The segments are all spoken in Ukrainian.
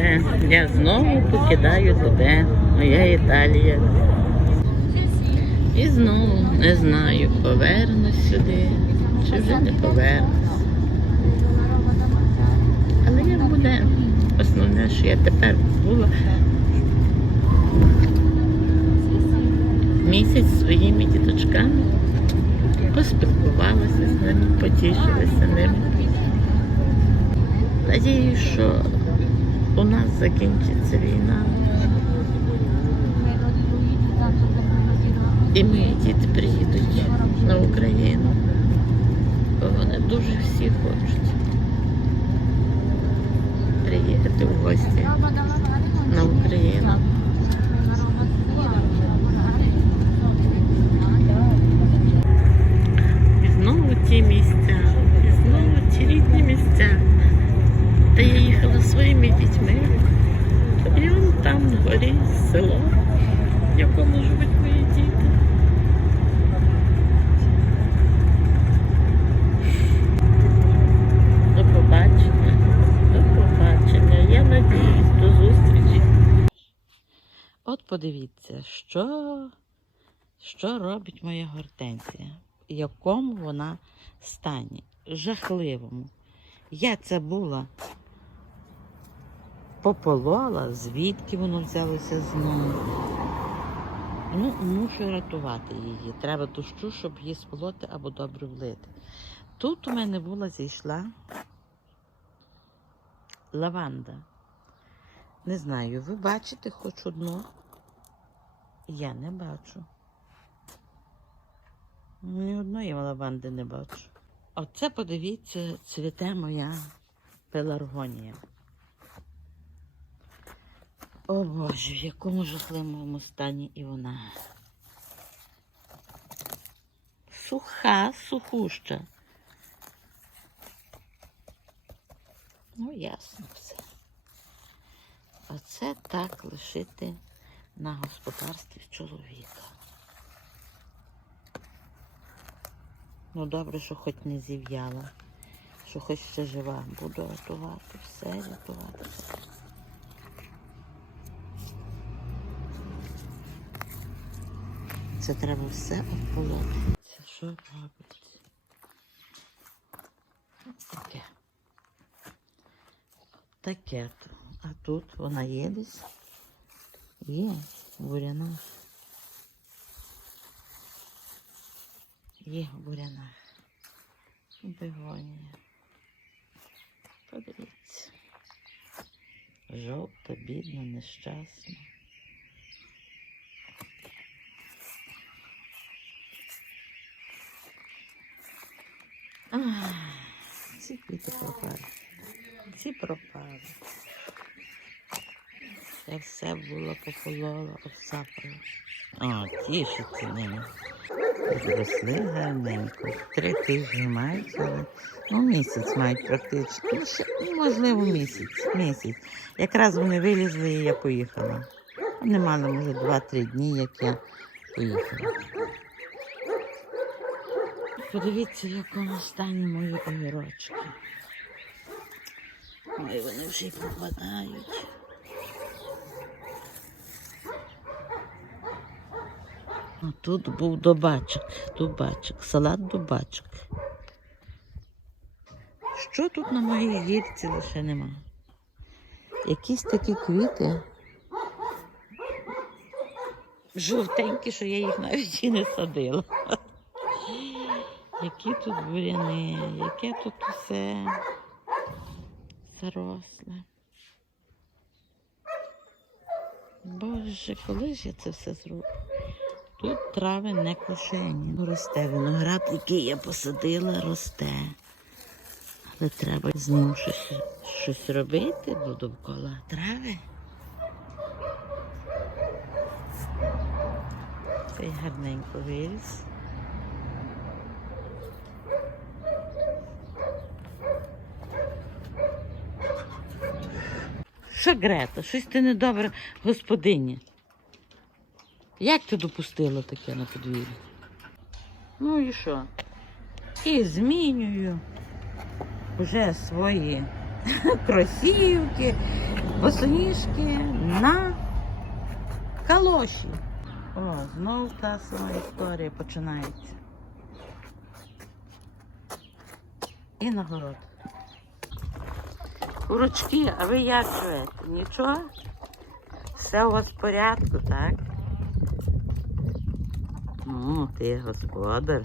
все. Я знову покидаю тебе, моя Італія. І знову не знаю, повернусь сюди чи вже не повернусь. Але як буде основне, що я тепер була місяць зі своїми діточками, поспілкувалася з ними, потішилася ними. Надію, що у нас закінчиться війна. І мої діти приїдуть на Україну. Бо вони дуже всі хочуть приїхати в гості на Україну. І знову ті місця, і знову ті рідні місця. Та я їхала зі своїми дітьми. І вон там вгорі село, в якому живуть мої діти. До побачення. До побачення. Я надіюсь, до зустрічі. От подивіться, що, що робить моя гортензія, в якому вона стані. Жахливому. Я це була пополола, звідки воно взялося знову. Ну, мушу рятувати її. Треба дощу, щоб її сполоти або добре влити. Тут у мене була зійшла лаванда. Не знаю, ви бачите хоч одну? Я не бачу. Ні одної лаванди не бачу. Оце, подивіться, цвіте моя пеларгонія. О Боже, в якому жахливому стані і вона. Суха, сухуща. Ну, ясно все. Оце так лишити на господарстві чоловіка. Ну, добре, що хоч не зів'яла, що хоч ще жива. Буду рятувати, все рятувати. Це треба все обполоти. Це що робиться? Таке. Таке. А тут вона є десь? Є буряна. Є в бурянах. Бегонія. Подивіться. Жовта, бідна, нещасна. Ах, ці квіти пропали. Ці пропали. Це все було попололо, обсапало. О, тішиться ними. Зросли гарненько. Три тижні мають, але ну, місяць мають практично. Ну, ще, ну, можливо, місяць. місяць. Якраз вони вилізли і я поїхала. Вони мали, може, два-три дні, як я поїхала. Подивіться, в якому стані мої огірочки. Ой, вони вже й пропадають. Тут був добачок, дубачок, салат дубачок. Що тут на моїй гірці лише нема? Якісь такі квіти. Жовтенькі, що я їх навіть і не садила. Які тут буряни, яке тут усе заросле. Боже, коли ж я це все зроблю? Тут трави не кошені. Ну, росте виноград, який я посадила, росте. Але треба з ним щось, щось робити, бо довкола трави. Цей гарненько виріс. Що, Грета, щось ти недобре, господиня. Як ти допустила таке на подвір'ї? Ну і що? І змінюю вже свої кросівки, Босоніжки на калоші. О, знову та сама історія починається. І на город. Курочки, а ви як живете? Нічого? Все у вас в порядку, так? Ну, ти господар.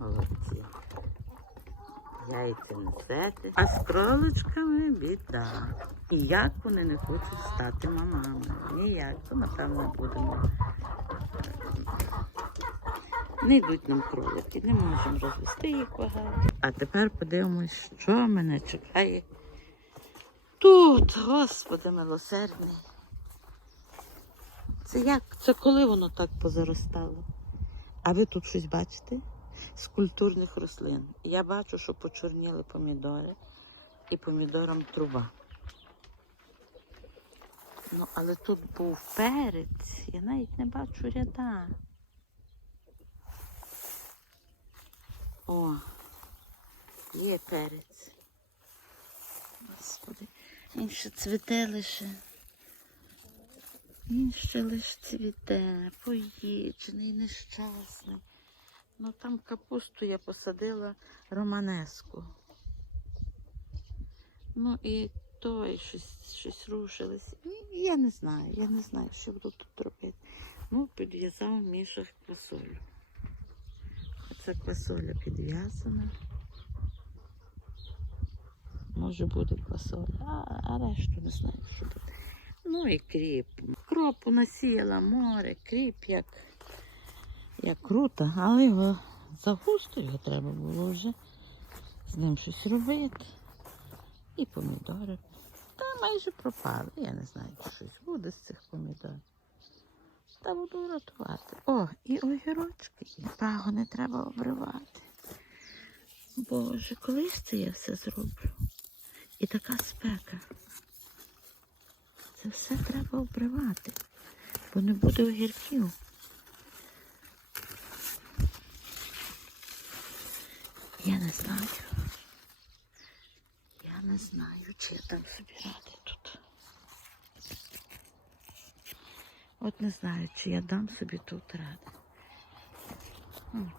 Молодці. Яйця несете, а з кроличками біда. І як вони не хочуть стати мамами. Ніяк, то напевно будемо. Не йдуть нам кролики, не можемо розвести їх багато. А тепер подивимось, що мене чекає тут, Господи милосердний. Це як? Це коли воно так позаростало? А ви тут щось бачите? З культурних рослин. Я бачу, що почорніли помідори і помідорам труба. Ну, але тут був перець, я навіть не бачу ряда. О, є перець. Господи, він ще цвіте лише. Він ще лише цвіте, поїджений, нещасний. Ну там капусту я посадила романеску. Ну і той щось, щось рушилось. Я не знаю, я не знаю, що буду тут робити. Ну, підв'язав Міша квасолю. Оце квасоля підв'язана. Може буде квасоля, а, а решту не знаю, що буде. Ну і кріп. Кропу насіяла море, кріп як, як круто, але його загусто його треба було вже з ним щось робити. І помідори. Та майже пропали. Я не знаю, чи щось буде з цих помідорів. Та буду рятувати. О, і огірочки є. Пагони треба обривати. Боже, колись це я все зроблю. І така спека. Це все треба обривати, бо не буде огірків. Я не знаю. Я не знаю, чи я там собі ради тут. От не знаю, чи я дам собі тут ради.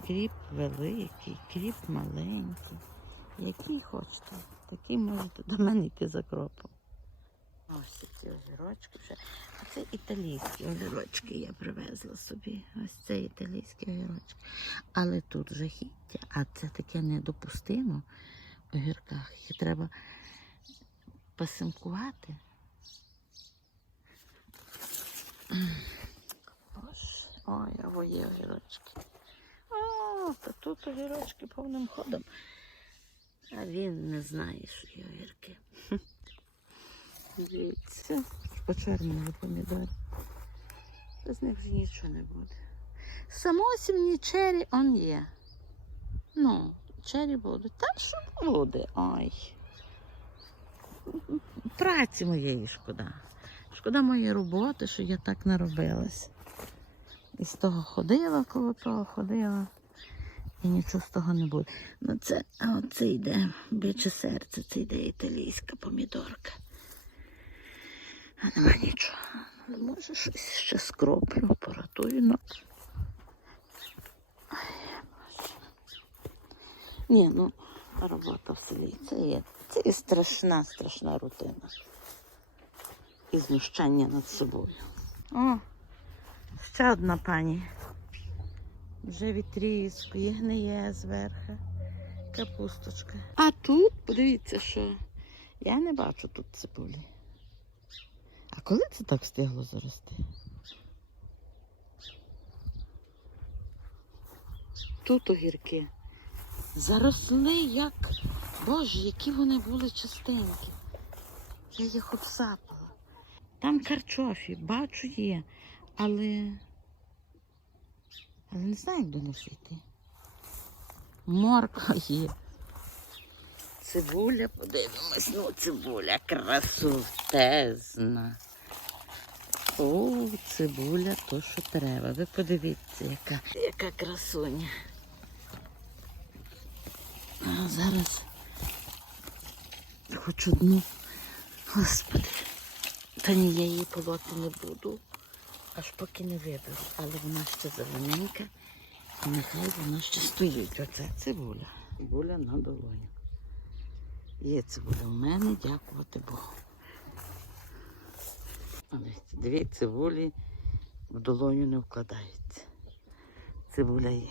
Кріп великий, кріп маленький. Який хочете, такий можете до мене йти за кропом. Ось ці огірочки вже. А це італійські огірочки я привезла собі. Ось це італійські огірочки. Але тут жахіття, а це таке недопустимо в огірках. Їх треба пасинкувати. Ой, а во є огірочки. А, та тут огірочки повним ходом. А він не знає, що є огірки. Дивіться, почернили помідори. Без них вже нічого не буде. Самосімні чері он є. Ну, чері будуть. Та що буде? Ой. Праці моєї шкода. Шкода моєї роботи, що я так наробилась. І з того ходила, коло того ходила. І нічого з того не буде. Ну це, а оце йде биче серце, це йде італійська помідорка. А нема нічого. Може щось ще скроплю, поратую, ну. Боже. Ні, ну, робота в селі. Це є, це є страшна, страшна рутина. І знущання над собою. О, ще одна пані. Вже відрізкує, гниє зверху. Капусточка. А тут, подивіться, що я не бачу тут цибулі. А коли це так встигло зарости? Тут огірки. Заросли як. Боже, які вони були частенькі. Я їх обсапала. Там карчофі, бачу є, але. Але не знаю, як до них йти. Морква є. Цибуля, подивимось, ну цибуля красотезна. О, цибуля, то що треба. Ви подивіться, яка, яка красуня. А зараз Хоч одну. Господи. Та ні, я її полоти не буду, аж поки не виберу. Але вона ще зелененька. І нехай вона ще стоїть. Оце цибуля. Цибуля на долоні. Є цибуля у мене, дякувати Богу. Але дві цибулі в долоню не вкладаються. Цибуля є.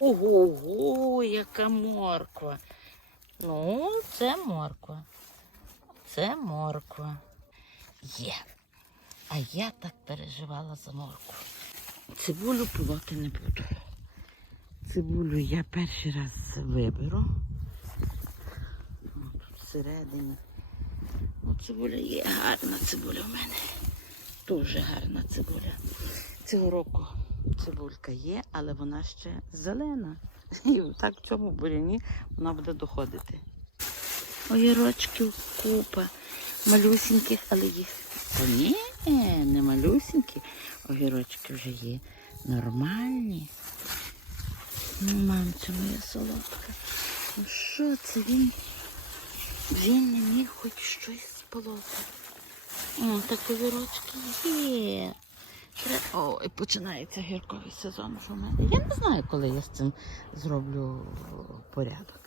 Ого, яка морква. Ну, це морква. Це морква. Є. А я так переживала за моркву. Цибулю полоти не буду. Цибулю я перший раз виберу. Тут всередині. О, цибуля є гарна цибуля в мене. Дуже гарна цибуля. Цього року цибулька є, але вона ще зелена. І так в цьому буряні вона буде доходити. Огірочків купа. Малюсіньких, але їх. Та ні, не малюсінькі. Огірочки вже є нормальні. Ну, мамця моя солодка. Ну що це він? Він не міг хоч щось сполоти. О, так огірочки є. О, і починається гірковий сезон в мене. Я не знаю, коли я з цим зроблю порядок.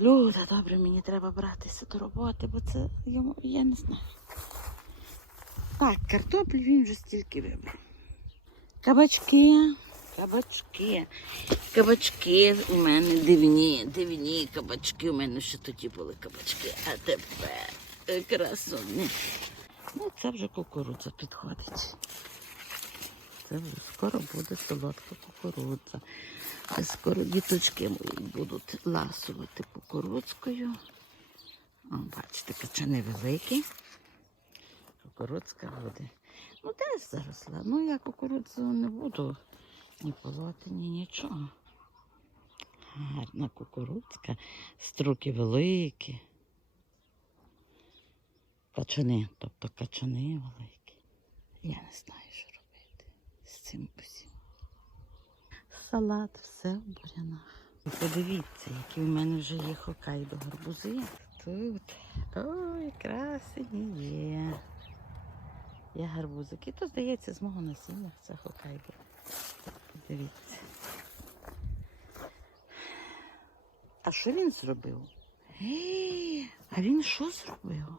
Люда, добре, мені треба братися до роботи, бо це йому я не знаю. Так, картоплю він вже стільки вибрав. Кабачки, кабачки, кабачки у мене дивні, дивні кабачки. У мене ще тоді були кабачки, а тепер красуні. Ну, це вже кукурудза підходить. Це вже скоро буде солодка кукурудза. Це скоро діточки мої будуть ласувати кукурудзкою. О, бачите, качани великі. Кукурудзка буде. Ну, теж заросла. Ну, я кукурудзу не буду ні полоти, ні нічого. Гарна кукурудзка, струки великі. Качани, тобто качани великі. Я не знаю, що робити з цим усім. Салат, все в бурянах. Подивіться, які в мене вже є хокайдо гарбузи. Тут. Ой, красені є. Є гарбузики. То, здається, з мого насіння це хокайдо. Дивіться. А що він зробив? Ей, а він що зробив?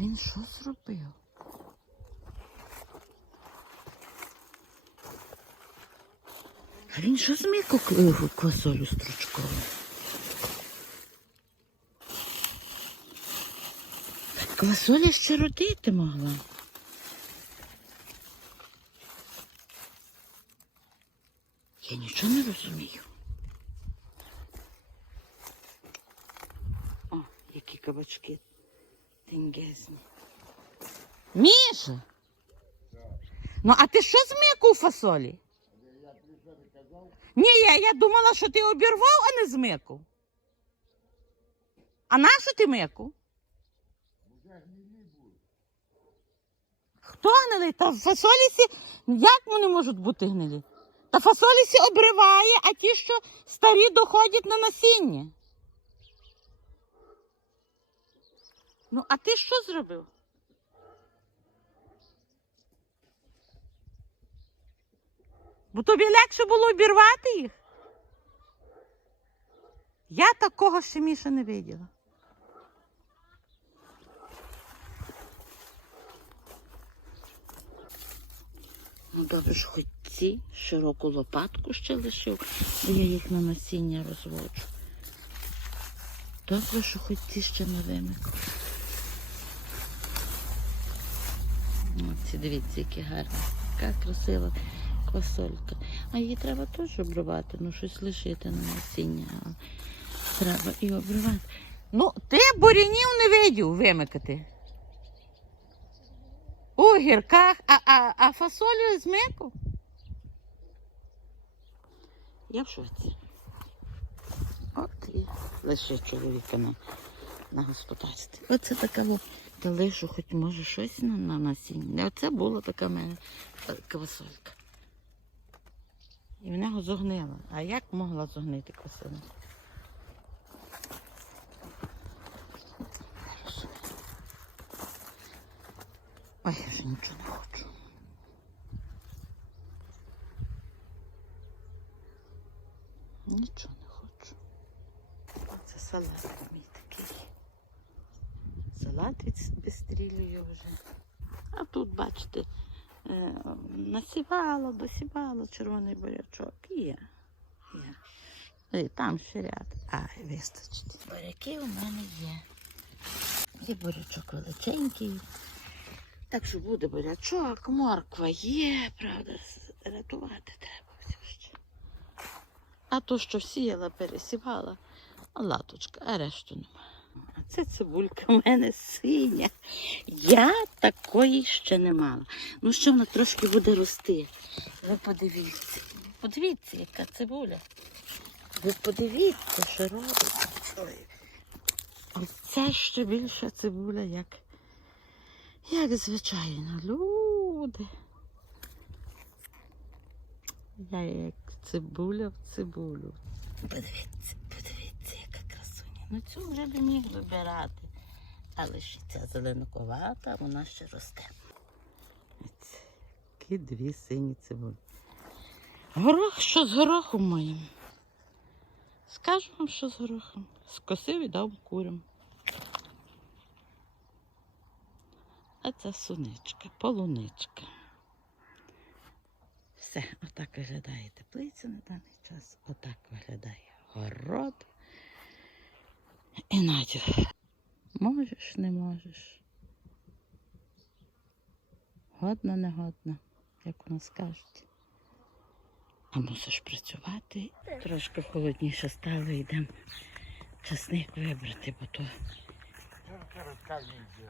Він що зробив? А він що зміг квасолю стручкову? Квасоля ще родити могла. Я нічого не розумію. О, які кабачки тенгезні. Міша! Ну, а ти що змикав у фасолі? Ні, я, я думала, що ти обірвав, а не змикав. А нащо ти микав? Хто гнилий? Та в фасолісі як вони можуть бути гнилі? Та фасолісі обриває, а ті, що старі, доходять на насіння. Ну, а ти що зробив? Бо тобі легше було обірвати їх? Я такого ще Міша не виділа. Ну, добре, що хоч ці широку лопатку ще лишив, бо я їх на насіння розводжу. Добре, що хоч ці ще не вимикав. Оці, дивіться, які гарні. Яка красива квасолька. А її треба теж обривати, ну щось лишити на насіння. Треба і обривати. Ну, ти бурянів не видів вимикати. У гірках, а, а, а фасолю змику. Я в шоці. От і лише чоловіка на, на господарстві. Оце така. Та лишу, хоч може щось на, на насіння. Оце була така в мене е, квасолька. І в нього зогнила. А як могла зогнити косина? Ой, я вже нічого не хочу. Нічого не хочу. Це салат мій такий. Салат відстрілює вже. А тут, бачите, е, насівало, досівало червоний бурячок. Є. Є. І там ще ряд. А, вистачить. Буряки у мене є. Є бурячок величенький. Так що буде бурячок, морква є, правда, рятувати треба все ще. А то, що сіяла, пересівала, латочка, а решту нема. Це цибулька в мене синя. Я такої ще не мала. Ну ще вона трошки буде рости. Ви подивіться. Подивіться, яка цибуля. Ви подивіться, що робить. Ось це ще більша цибуля, як, як звичайно. Люди. Я як цибуля в цибулю. Подивіться. Ну цю вже би міг вибирати. Але ще ця зеленокувата, вона ще росте. Такі дві сині цибулі. Горох, що з горохом моїм? Скажу вам, що з горохом. Скосив і дав курям. А це суничка, полуничка. Все, отак виглядає теплиця на даний час. Отак виглядає город. І Надю, можеш, не можеш. Годно, не годно, як у нас кажуть. А мусиш працювати. Трошки холодніше стало, йдемо часник вибрати, бо то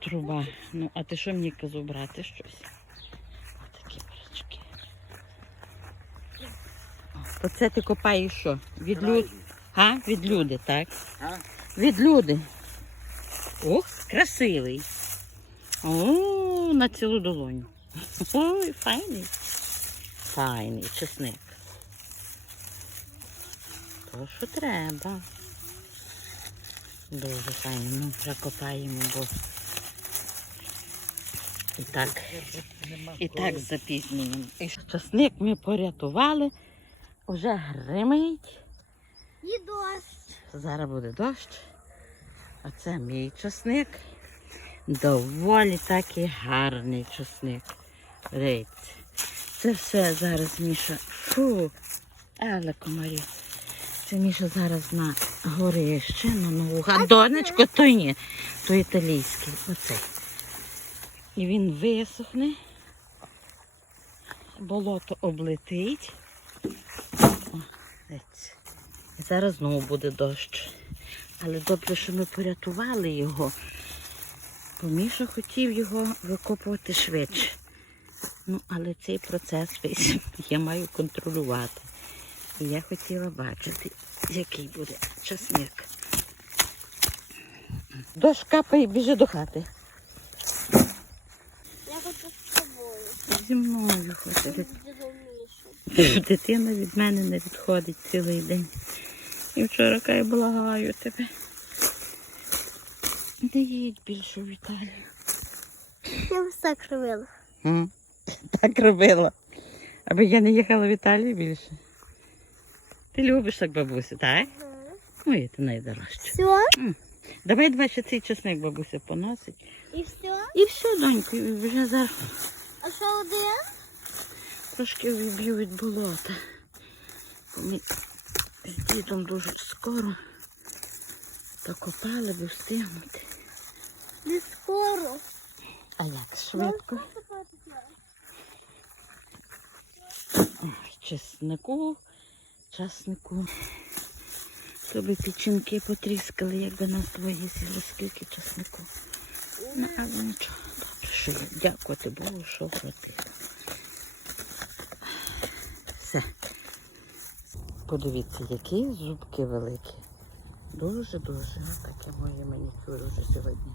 труба. Ну, а ти що мені казав брати щось? Отакі бурячки. О, То це ти копаєш що? Від люд... Від люди, так? А? Від люди. Ох, красивий. О, на цілу долоню. Ой, файний. Файний чесник. То, що треба. Дуже файно. Ми вже копаємо, бо і так, і так з запізненням. І часник ми порятували, вже гримить. І дощ. Зараз буде дощ. А це мій часник. Доволі такий гарний часник. Дивіться. Це все зараз Міша. Фу, але комарі. Це Міша зараз на горище, на нову га- Донечко, то ні, то італійський. Оцей. І він висохне. Болото облетить. О, дивіться. І зараз знову буде дощ. Але добре, що ми порятували його. Бо Міша хотів його викопувати швидше. Ну, але цей процес весь я маю контролювати. І я хотіла бачити, який буде часник. Дощ капає, біжи до хати. Я хочу з тобою. Зі мною Мішу. Дитина від мене не відходить цілий день. І вчора кай благаю тебе. Не їдь більше в Італію. Я ось так робила. М, Так робила. Аби я не їхала в Італію більше. Ти любиш так бабусю, так? Ой, ти найдорожча. Все? Давай два ще цей чесник бабуся поносить. І все? І все, доньку, і вже зараз А що один? трошки виб'ю від болота. З дідом дуже скоро покопали, би встигнути. Не скоро. А як швидко. Чеснику, часнику. Тобі печінки потріскали, якби нас двоє з'їли скільки часнику. Ну, але нічого, добре, що. Дякувати Богу, що хватило. Подивіться, які зубки великі. Дуже-дуже. Таке моє манікюр вже сьогодні.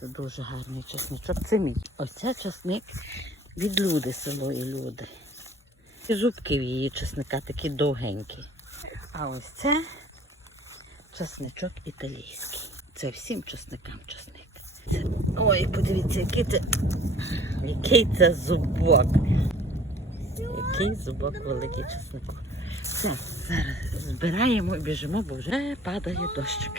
Це дуже гарний чесничок. Це мій. Це чесник від люди, село і люди. І зубки в її чесника такі довгенькі. А ось це чесничок італійський. Це всім чесникам чесник. Це... Ой, подивіться, який це. Який це зубок. Який зубок великий чеснику. Все, зараз збираємо і біжимо, бо вже падає дощик.